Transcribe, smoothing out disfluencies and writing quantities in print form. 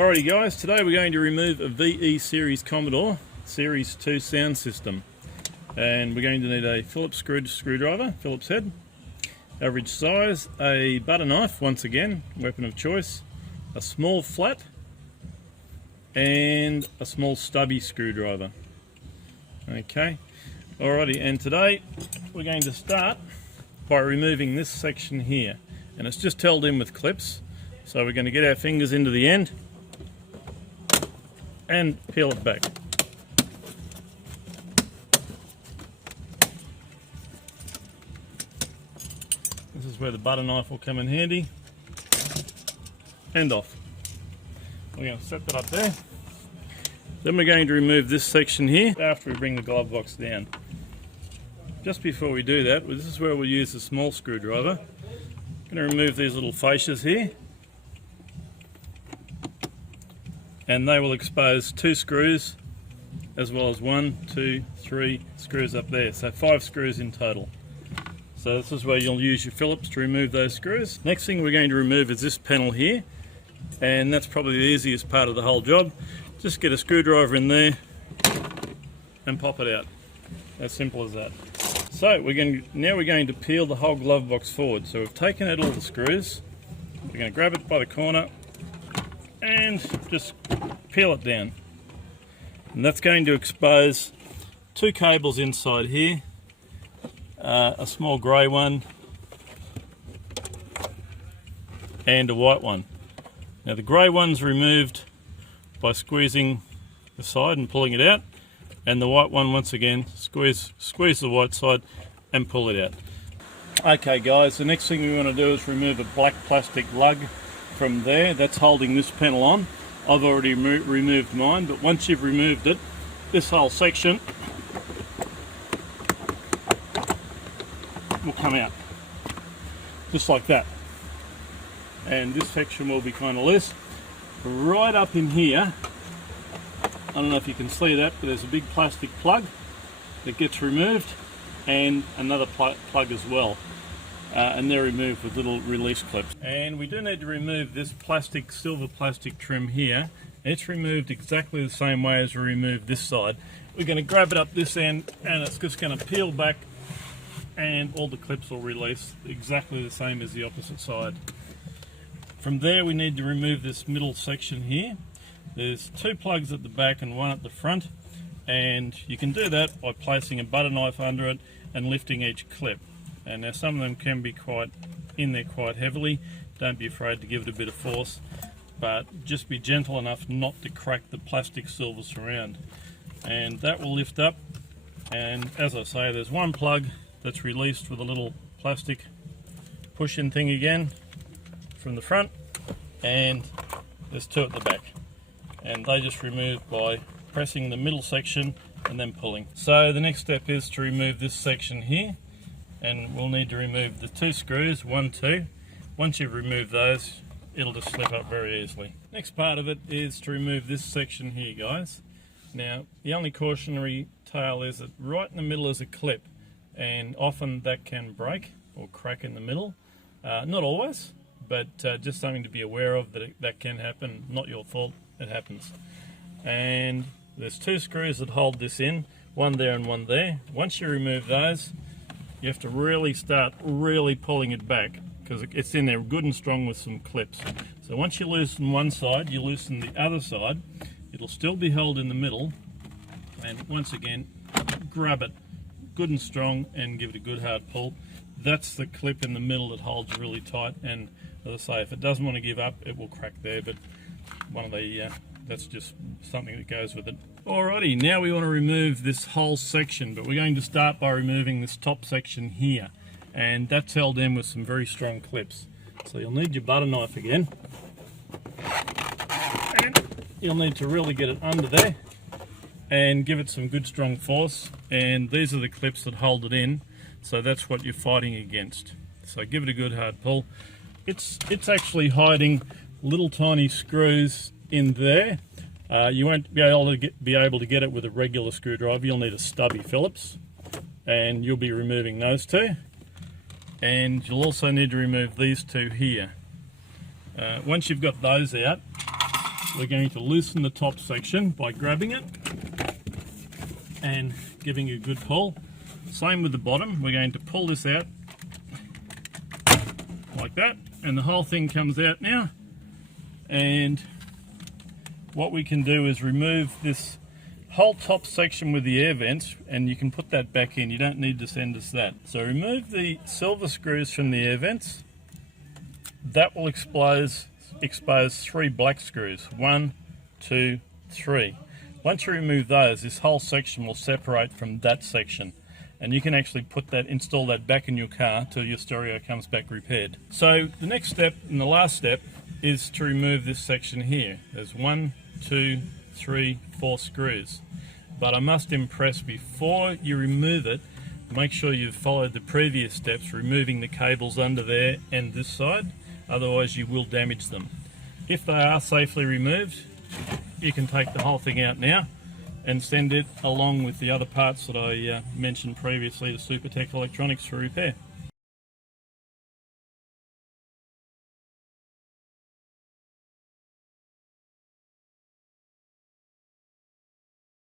Alrighty guys, today we're going to remove a VE Series Commodore Series 2 sound system, and we're going to need a Phillips screwdriver, Phillips head, average size, a butter knife, once again, weapon of choice, a small flat, and a small stubby screwdriver. Okay, alrighty, and today we're going to start by removing this section here, and it's just held in with clips, so we're going to get our fingers into the end and peel it back. This is where the butter knife will come in handy. And off. We're going to set that up there. Then we're going to remove this section here after we bring the glove box down. Just before we do that, this is where we'll use the small screwdriver. I'm going to remove these little fascias here, and they will expose 2 screws as well as 1, 2, 3 screws up there, so 5 screws in total. So this is where you'll use your Phillips to remove those screws. Next thing we're going to remove is this panel here, and that's probably the easiest part of the whole job. Just get a screwdriver in there and pop it out. As simple as that. So now we're going to peel the whole glove box forward. So we've taken out all the screws. We're going to grab it by the corner and just peel it down, and that's going to expose 2 cables inside here, a small grey one and a white one. Now the grey one's removed by squeezing the side and pulling it out, and the white one, once again, squeeze the white side and pull it out. Okay guys, the next thing we want to do is remove a black plastic lug from there that's holding this panel on. I've already removed mine, but once you've removed it, this whole section will come out just like that, and this section will be kind of loose. Right up in here, I don't know if you can see that, but there's a big plastic plug that gets removed, and another plug as well. And they're removed with little release clips. And we do need to remove this silver plastic trim here. It's removed exactly the same way as we removed this side. We're going to grab it up this end, and it's just going to peel back, and all the clips will release exactly the same as the opposite side. From there we need to remove this middle section here. There's 2 plugs at the back and 1 at the front, and you can do that by placing a butter knife under it and lifting each clip. And now some of them can be quite heavily. Don't be afraid to give it a bit of force, but just be gentle enough not to crack the plastic silver surround. And that will lift up, and as I say, there's 1 plug that's released with a little plastic push-in thing again from the front, and there's 2 at the back, and they just remove by pressing the middle section and then pulling. So the next step is to remove this section here, and we'll need to remove the 2 screws, 1, 2. Once you've removed those, it'll just slip up very easily. Next part of it is to remove this section here, guys. Now, the only cautionary tale is that right in the middle is a clip, and often that can break or crack in the middle. Not always, but just something to be aware of, that can happen. Not your fault, it happens. And there's 2 screws that hold this in, 1 there and 1 there. Once you remove those, you have to really start pulling it back, because it's in there good and strong with some clips. So once you loosen one side, you loosen the other side. It'll still be held in the middle, and once again, grab it good and strong and give it a good hard pull. That's the clip in the middle that holds really tight, and as I say, if it doesn't want to give up, it will crack there, but that's just something that goes with it. Alrighty, now we want to remove this whole section, but we're going to start by removing this top section here, and that's held in with some very strong clips. So you'll need your butter knife again, and you'll need to really get it under there and give it some good strong force, and these are the clips that hold it in, so that's what you're fighting against. So give it a good hard pull. It's actually hiding little tiny screws in there. You won't be able to get it with a regular screwdriver. You'll need a stubby Phillips, and you'll be removing those 2. And you'll also need to remove these 2 here. Once you've got those out, we're going to loosen the top section by grabbing it and giving it a good pull. Same with the bottom, we're going to pull this out like that, and the whole thing comes out now. And what we can do is remove this whole top section with the air vents, and you can put that back in. You don't need to send us that. So remove the silver screws from the air vents. That will expose 3 black screws. 1, 2, 3. Once you remove those, this whole section will separate from that section, and you can actually install that back in your car till your stereo comes back repaired. So the next step and the last step is to remove this section here. There's 1, 2, 3, 4 screws. But I must impress, before you remove it, make sure you've followed the previous steps, removing the cables under there and this side, otherwise you will damage them. If they are safely removed, you can take the whole thing out now and send it along with the other parts that I mentioned previously to Supertech Electronics for repair.